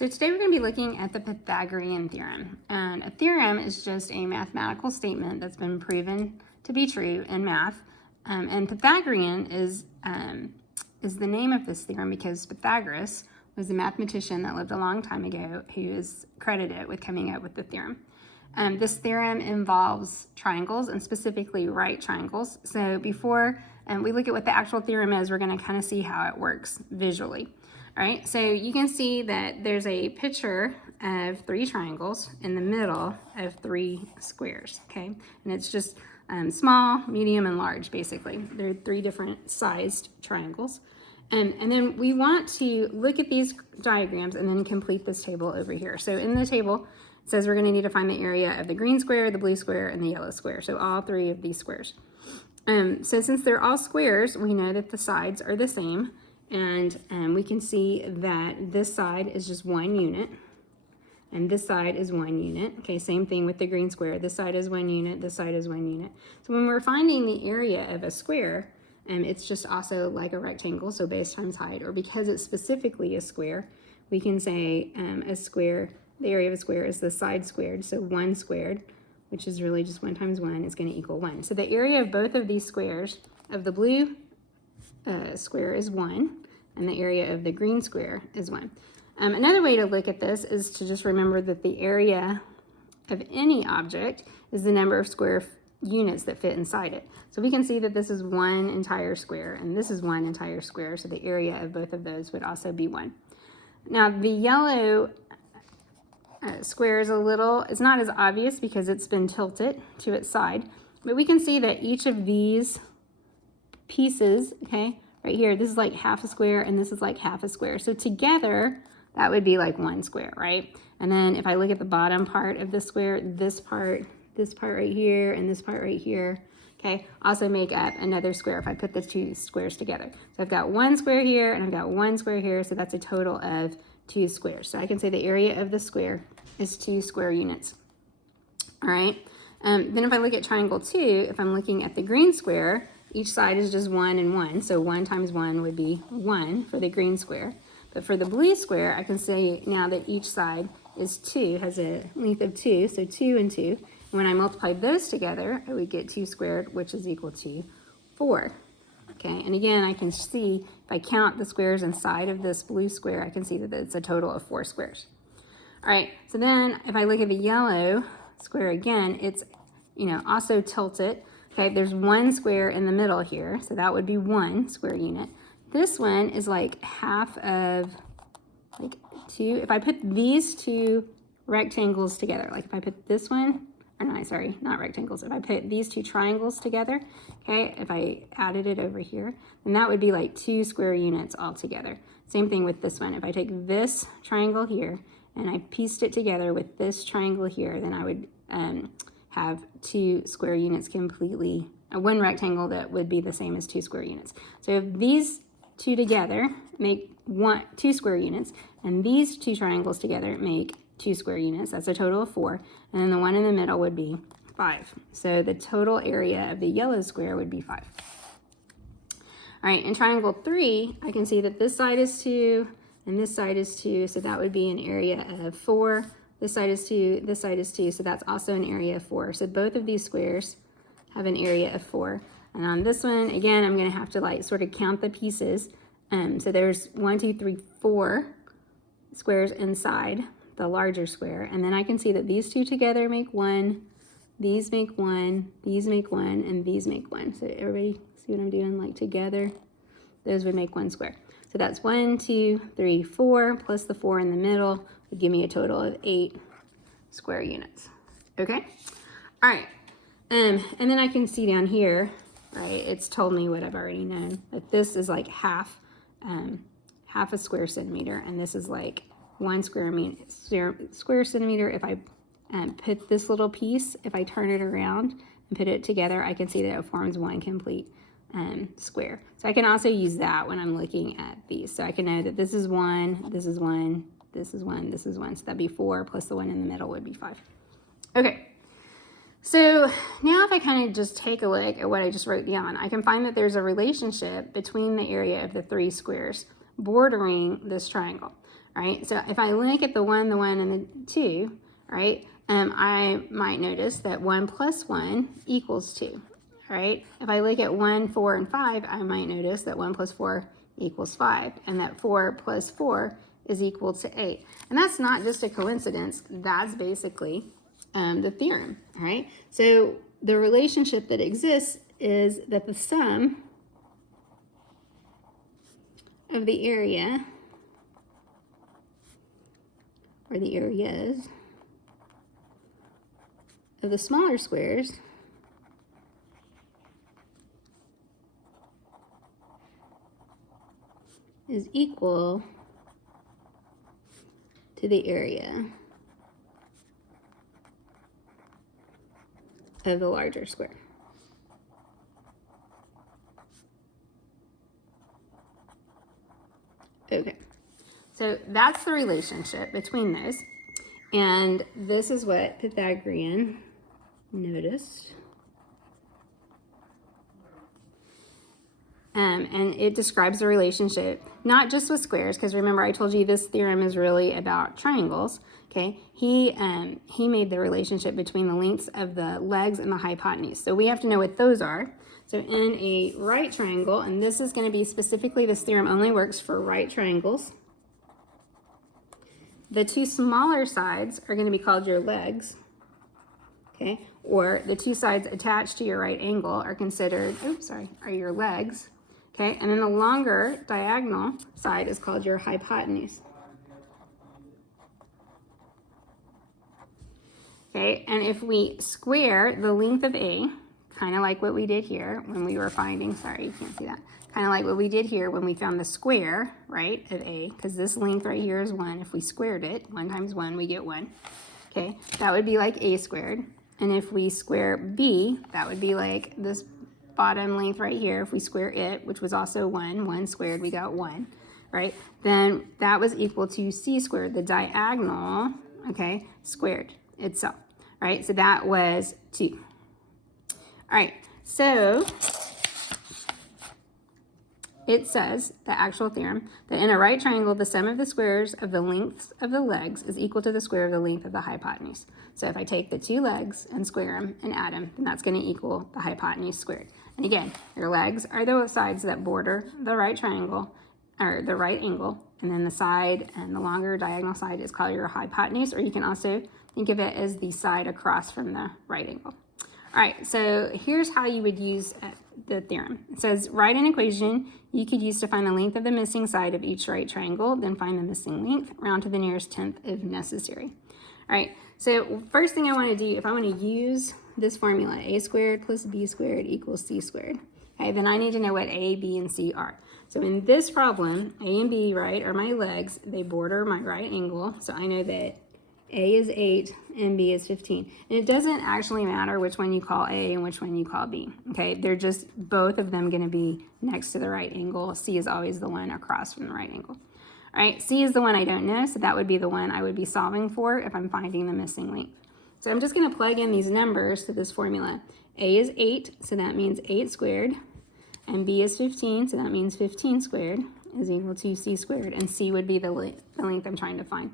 So today we're going to be looking at the Pythagorean theorem. And a theorem is just a mathematical statement that's been proven to be true in math. And Pythagorean is the name of this theorem because Pythagoras was a mathematician that lived a long time ago who is credited with coming up with the theorem. This theorem involves triangles and specifically right triangles. So before we look at what the actual theorem is, we're going to kind of see how it works visually. All right, so you can see that there's a picture of three triangles in the middle of three squares, okay? And it's just small, medium, and large, basically. They're three different sized triangles. And then we want to look at these diagrams and then complete this table over here. So in the table, it says we're going to need to find the area of the green square, the blue square, and the yellow square. So all three of these squares. So since they're all squares, we know that the sides are the same. And we can see that this side is just 1 unit. And this side is 1 unit. Okay, same thing with the green square. This side is 1 unit, this side is 1 unit. So when we're finding the area of a square, it's just also like a rectangle, so base times height, or because it's specifically a square, we can say a square, the area of a square is the side squared, so 1 squared, which is really just 1 times 1 is going to equal 1. So the area of both of these squares, of the blue square is 1, and the area of the green square is 1. Another way to look at this is to just remember that the area of any object is the number of square units that fit inside it. So we can see that this is 1 entire square, and this is 1 entire square, so the area of both of those would also be 1. Now the yellow square is it's not as obvious because it's been tilted to its side, but we can see that each of these pieces, okay, right here, this is like half a square and this is like half a square. So together, that would be like 1 square, right? And then if I look at the bottom part of the square, this part right here, and this part right here, okay, also make up another square if I put the two squares together. So I've got 1 square here and I've got 1 square here, so that's a total of 2 squares. So I can say the area of the square is 2 square units. All right, then if I look at triangle 2, if I'm looking at the green square, each side is just 1 and 1, so 1 times 1 would be 1 for the green square. But for the blue square, I can say now that each side is 2, has a length of 2, so 2 and 2. And when I multiply those together, I would get 2 squared, which is equal to 4. Okay, and again, I can see, if I count the squares inside of this blue square, I can see that it's a total of 4 squares. All right, so then if I look at the yellow square again, it's, also tilted. Okay, there's 1 square in the middle here, so that would be 1 square unit. This one is like half of, like 2. If I put these two rectangles together, like if I put this one, or no, sorry, not rectangles. If I put these two triangles together, okay, if I added it over here, then that would be like 2 square units altogether. Same thing with this one. If I take this triangle here and I pieced it together with this triangle here, then I would have 2 square units completely, one rectangle that would be the same as 2 square units. So if these two together make 2 square units, and these two triangles together make 2 square units, that's a total of 4, and then the one in the middle would be 5. So the total area of the yellow square would be 5. All right, in triangle 3, I can see that this side is 2, and this side is 2, so that would be an area of 4. This side is 2, this side is 2, so that's also an area of 4. So both of these squares have an area of 4. And on this one, again, I'm going to have to sort of count the pieces. So there's 1, 2, 3, 4 squares inside the larger square. And then I can see that these two together make 1, these make 1, these make 1, and these make 1. So everybody see what I'm doing? Like together, those would make 1 square. So that's 1, 2, 3, 4, plus the 4 in the middle would give me a total of 8 square units. Okay? All right. And then I can see down here, right, it's told me what I've already known, that this is like half a square centimeter, and this is like 1 square centimeter. If I put this little piece, if I turn it around and put it together, I can see that it forms 1 complete square. So I can also use that when I'm looking at these. So I can know that this is 1, this is 1, this is 1, this is 1. So that'd be 4 plus the one in the middle would be 5. Okay. So now if I kind of just take a look at what I just wrote down, I can find that there's a relationship between the area of the 3 squares bordering this triangle, right? So if I look at the 1, and the 2, right, I might notice that 1 plus 1 equals 2, right? If I look at 1, 4, and 5, I might notice that 1 plus 4 equals 5, and that 4 plus 4 is equal to 8. And that's not just a coincidence, that's basically the theorem, all right? So the relationship that exists is that the sum of the area, or the areas, of the smaller squares is equal to the area of the larger square. Okay, so that's the relationship between those. And this is what Pythagorean noticed. And it describes the relationship, not just with squares, because remember I told you this theorem is really about triangles, okay? He made the relationship between the lengths of the legs and the hypotenuse. So we have to know what those are. So in a right triangle, and this is going to be specifically, this theorem only works for right triangles. The two smaller sides are going to be called your legs, okay? Or the two sides attached to your right angle are considered, are your legs, okay? And then the longer diagonal side is called your hypotenuse. Okay, and if we square the length of A, kind of like what we did here when we were finding, sorry, you can't see that, kind of like what we did here when we found the square, right, of A, because this length right here is 1. If we squared it, 1 times 1, we get 1. Okay, that would be like A squared. And if we square B, that would be like this bottom length right here. If we square it, which was also 1 squared, we got 1, right? Then that was equal to C squared, the diagonal, okay, squared itself, right? So that was 2. All right, so it says, the actual theorem, that in a right triangle, the sum of the squares of the lengths of the legs is equal to the square of the length of the hypotenuse. So if I take the 2 legs and square them and add them, then that's going to equal the hypotenuse squared. And again, your legs are the sides that border the right triangle, or the right angle, and then the side and the longer diagonal side is called your hypotenuse, or you can also think of it as the side across from the right angle. All right, so here's how you would use the theorem. It says, write an equation you could use to find the length of the missing side of each right triangle, then find the missing length, round to the nearest tenth if necessary. All right, so first thing I want to do, if I want to use this formula, a squared plus b squared equals c squared, okay, then I need to know what a, b, and c are. So in this problem, a and b, right, are my legs. They border my right angle, so I know that A is 8 and B is 15. And it doesn't actually matter which one you call A and which one you call B, okay? They're just both of them going to be next to the right angle. C is always the one across from the right angle. All right, C is the one I don't know, so that would be the one I would be solving for if I'm finding the missing length. So I'm just going to plug in these numbers to this formula. A is 8, so that means 8 squared, and B is 15, so that means 15 squared is equal to C squared, and C would be the length I'm trying to find.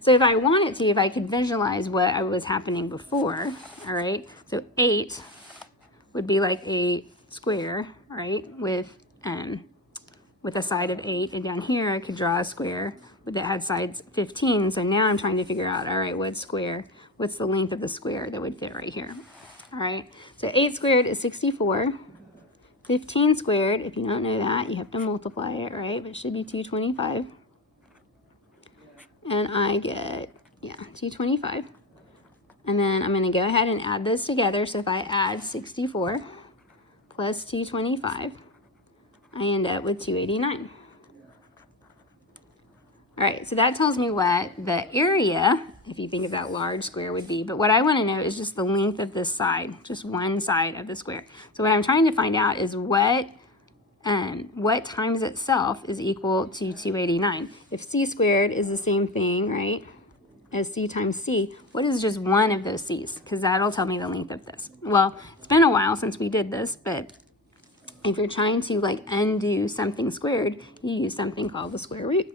So if I wanted to, if I could visualize what was happening before, all right, so 8 would be like a square, all right, with a side of 8, and down here I could draw a square that had sides 15. So now I'm trying to figure out, all right, what's the length of the square that would fit right here? All right, so 8 squared is 64. 15 squared, if you don't know that, you have to multiply it, right? But it should be 225. And I get, 225. And then I'm going to go ahead and add those together. So if I add 64 plus 225, I end up with 289. All right, so that tells me what the area, if you think of that large square, would be. But what I want to know is just the length of this side, just one side of the square. So what I'm trying to find out is what times itself is equal to 289. If c squared is the same thing, right, as c times c, what is just one of those c's? Because that'll tell me the length of this. Well, it's been a while since we did this, but if you're trying to like undo something squared, you use something called the square root,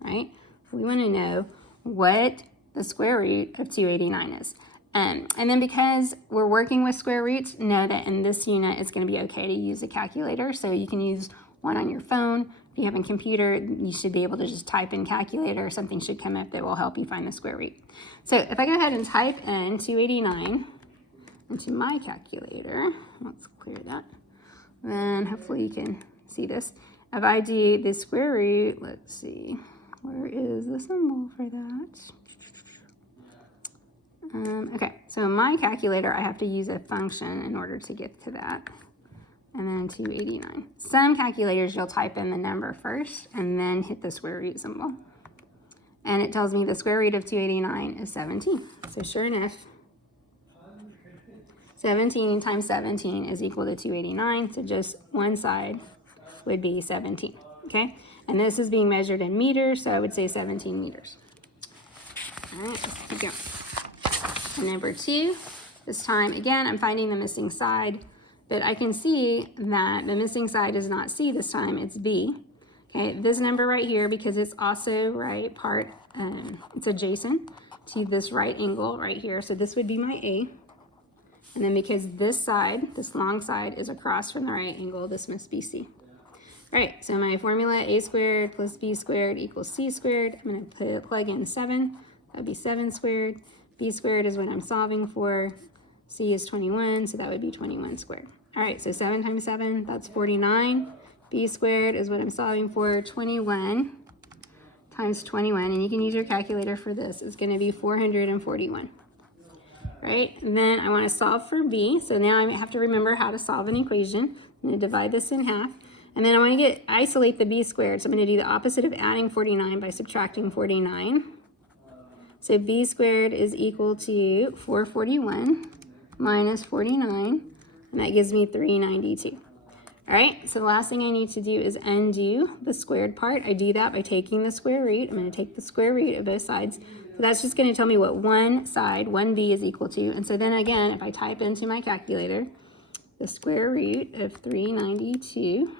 right? We want to know what the square root of 289 is. And then because we're working with square roots, know that in this unit, it's going to be okay to use a calculator. So you can use one on your phone. If you have a computer, you should be able to just type in calculator. Something should come up that will help you find the square root. So if I go ahead and type in 289 into my calculator, let's clear that. Then hopefully you can see this. If I do the square root, let's see, where is the symbol for that? Okay, so in my calculator, I have to use a function in order to get to that. And then 289. Some calculators, you'll type in the number first and then hit the square root symbol. And it tells me the square root of 289 is 17. So sure enough, 17 times 17 is equal to 289. So just one side would be 17, okay? And this is being measured in meters, so I would say 17 meters. All right, let's keep going. And number 2, this time, again, I'm finding the missing side, but I can see that the missing side is not C this time, it's B. Okay, this number right here, because it's also right part, it's adjacent to this right angle right here, so this would be my A. And then because this side, this long side, is across from the right angle, this must be C. All right, so my formula, A squared plus B squared equals C squared. I'm going to plug in 7. That would be 7 squared. B squared is what I'm solving for. C is 21, so that would be 21 squared. All right, so 7 times 7, that's 49. B squared is what I'm solving for. 21 times 21, and you can use your calculator for this. It's going to be 441. Right, and then I want to solve for B. So now I have to remember how to solve an equation. I'm going to divide this in half. And then I want to isolate the B squared. So I'm going to do the opposite of adding 49 by subtracting 49. So B squared is equal to 441 minus 49. And that gives me 392. All right, so the last thing I need to do is undo the squared part. I do that by taking the square root. I'm going to take the square root of both sides. So that's just going to tell me what one side, 1b, is equal to. And so then again, if I type into my calculator the square root of 392,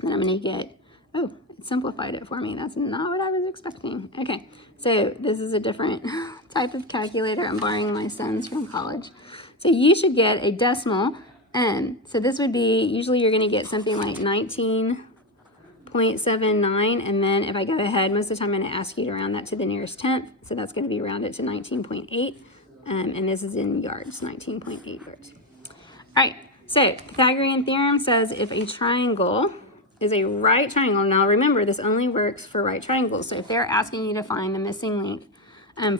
then I'm going to get, oh, it simplified it for me. That's not what I was expecting. Okay, so this is a different type of calculator. I'm borrowing my son's from college. So you should get a decimal. So this would be, usually you're going to get something like 19.79, and then if I go ahead, most of the time I'm going to ask you to round that to the nearest tenth, so that's going to be rounded to 19.8, and this is in yards, 19.8 yards. All right, so Pythagorean theorem says if a triangle is a right triangle, now remember this only works for right triangles, so if they're asking you to find the missing link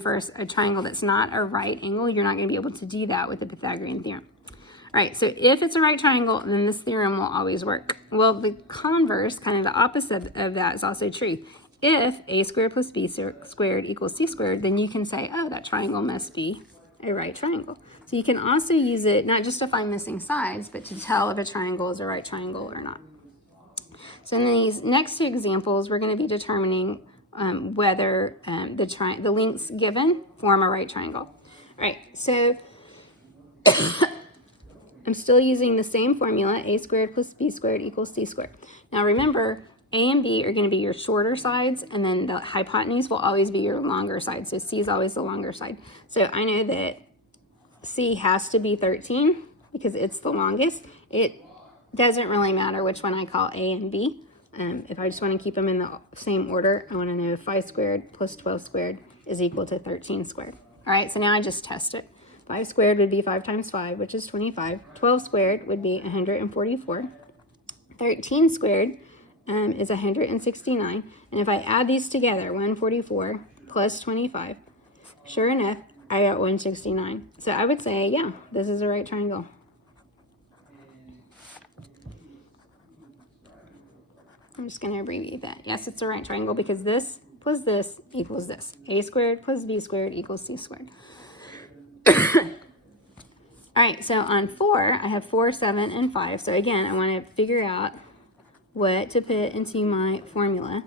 for a triangle that's not a right angle, you're not going to be able to do that with the Pythagorean theorem. All right, so if it's a right triangle, then this theorem will always work. Well, the converse, kind of the opposite of that, is also true. If a squared plus b squared equals c squared, then you can say, oh, that triangle must be a right triangle. So you can also use it not just to find missing sides, but to tell if a triangle is a right triangle or not. So in these next two examples, we're going to be determining whether the lengths given form a right triangle. All right, so I'm still using the same formula, a squared plus b squared equals c squared. Now remember, a and b are going to be your shorter sides, and then the hypotenuse will always be your longer side. So c is always the longer side. So I know that c has to be 13 because it's the longest. It doesn't really matter which one I call a and b. If I just want to keep them in the same order, I want to know 5 squared plus 12 squared is equal to 13 squared. All right, so now I just test it. 5 squared would be 5 times 5, which is 25. 12 squared would be 144. 13 squared is 169. And if I add these together, 144 plus 25, sure enough, I got 169. So I would say, yeah, this is a right triangle. I'm just going to abbreviate that. Yes, it's a right triangle because this plus this equals this. A squared plus b squared equals c squared. All right, so on 4, I have 4, 7, and 5. So again, I want to figure out what to put into my formula.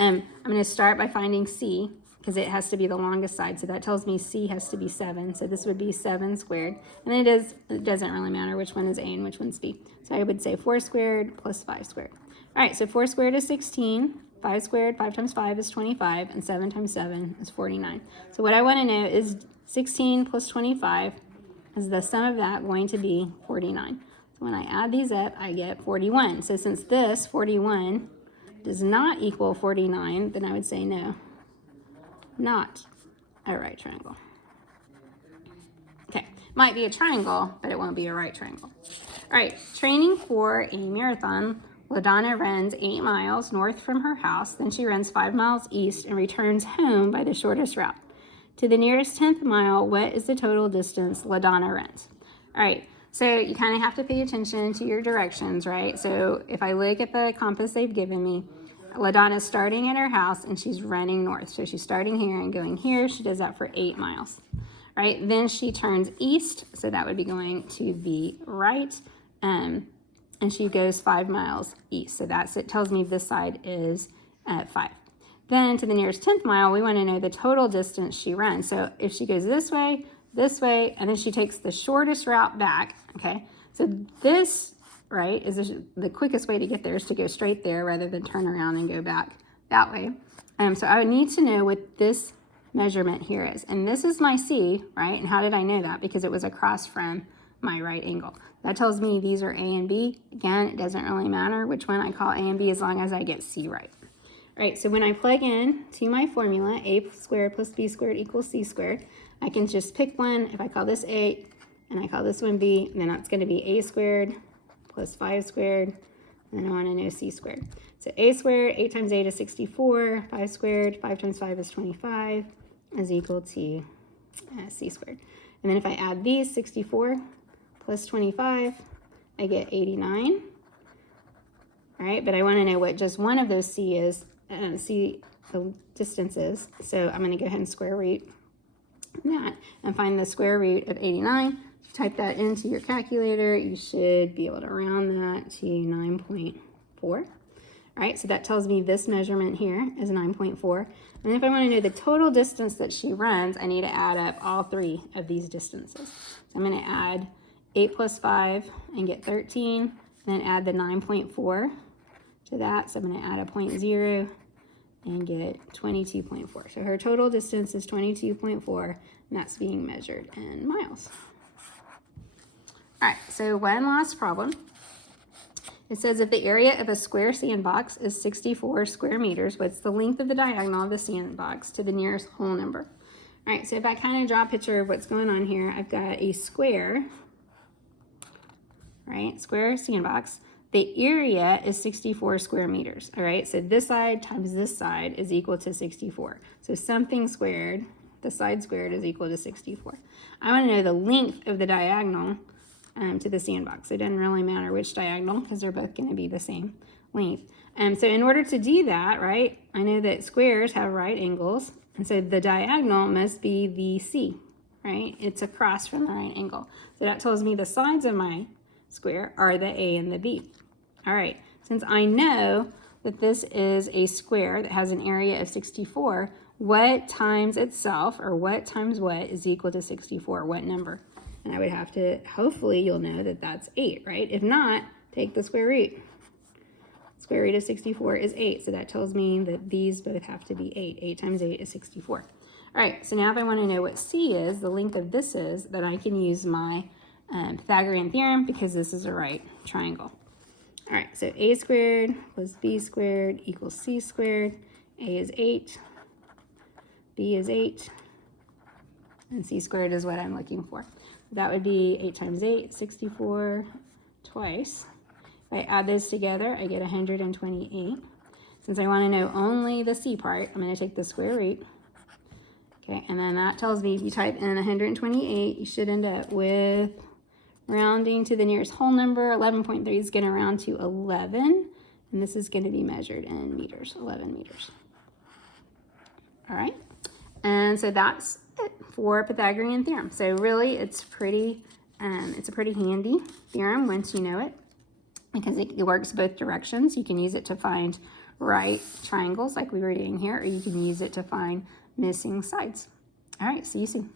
I'm going to start by finding c. because it has to be the longest side. So that tells me C has to be 7. So this would be 7 squared. And it doesn't really matter which one is A and which one's B. So I would say 4 squared plus 5 squared. All right, so 4 squared is 16. 5 squared, 5 times 5 is 25, and 7 times 7 is 49. So what I want to know is 16 plus 25, is the sum of that going to be 49? So when I add these up, I get 41. So since this 41 does not equal 49, then I would say no, not a right triangle. Okay, might be a triangle, but it won't be a right triangle. All right, training for a marathon. LaDonna runs 8 miles north from her house, then she runs 5 miles east and returns home by the shortest route. To the nearest 10th mile, what is the total distance LaDonna runs? All right, so you kind of have to pay attention to your directions, right? So if I look at the compass they've given me, LaDonna's starting at her house and she's running north. So she's starting here and going here. She does that for 8 miles, right? Then she turns east, so that would be going to the right. And she goes 5 miles east. So it tells me this side is 5. Then to the nearest 10th mile, we want to know the total distance she runs. So if she goes this way, and then she takes the shortest route back, okay? So this, right, is the quickest way to get there is to go straight there rather than turn around and go back that way. So I would need to know what this measurement here is. And this is my C, right? And how did I know that? Because it was across from my right angle. That tells me these are A and B. Again, it doesn't really matter which one I call A and B as long as I get C right. All right, so when I plug in to my formula, A squared plus B squared equals C squared, I can just pick one. If I call this A and I call this one B, then that's going to be A squared plus 5 squared, and then I want to know C squared. So A squared, 8 times 8 is 64, 5 squared, 5 times 5 is 25, is equal to C squared. And then if I add these, 64 plus 25, I get 89. All right, but I want to know what just one of those C is, see the distance is. So I'm going to go ahead and square root that and find the square root of 89. Type that into your calculator. You should be able to round that to 9.4. All right, so that tells me this measurement here is 9.4. And if I want to know the total distance that she runs, I need to add up all 3 of these distances. So I'm going to add 8 plus 5 and get 13, then add the 9.4 to that. So I'm going to add a 0.0 and get 22.4. So her total distance is 22.4, and that's being measured in miles. All right, so one last problem. It says if the area of a square sandbox is 64 square meters, what's the length of the diagonal of the sandbox to the nearest whole number? All right, so if I kind of draw a picture of what's going on here, I've got a square, right? Square sandbox. The area is 64 square meters, all right? So this side times this side is equal to 64. So something squared, the side squared is equal to 64. I want to know the length of the diagonal to the sandbox. It doesn't really matter which diagonal because they're both going to be the same length. So in order to do that, right, I know that squares have right angles, and so the diagonal must be the C, right? It's across from the right angle. So that tells me the sides of my square are the A and the B. All right, since I know that this is a square that has an area of 64, what times itself, or what times what, is equal to 64? What number? And I would have to, hopefully you'll know that that's 8, right? If not, take the square root. Square root of 64 is 8, so that tells me that these both have to be 8. 8 times 8 is 64. All right, so now if I want to know what C is, the length of this is, then I can use my Pythagorean theorem because this is a right triangle. All right, so A squared plus B squared equals C squared. A is 8, B is 8, and C squared is what I'm looking for. That would be 8 times 8, 64 twice. If I add those together, I get 128. Since I want to know only the C part, I'm going to take the square root. Okay, and then that tells me if you type in 128, you should end up with, rounding to the nearest whole number, 11.3 is going to round to 11, and this is going to be measured in meters, 11 meters. All right, and so that's it for Pythagorean theorem. So really, it's a pretty handy theorem once you know it, because it works both directions. You can use it to find right triangles like we were doing here, or you can use it to find missing sides. All right, see you soon.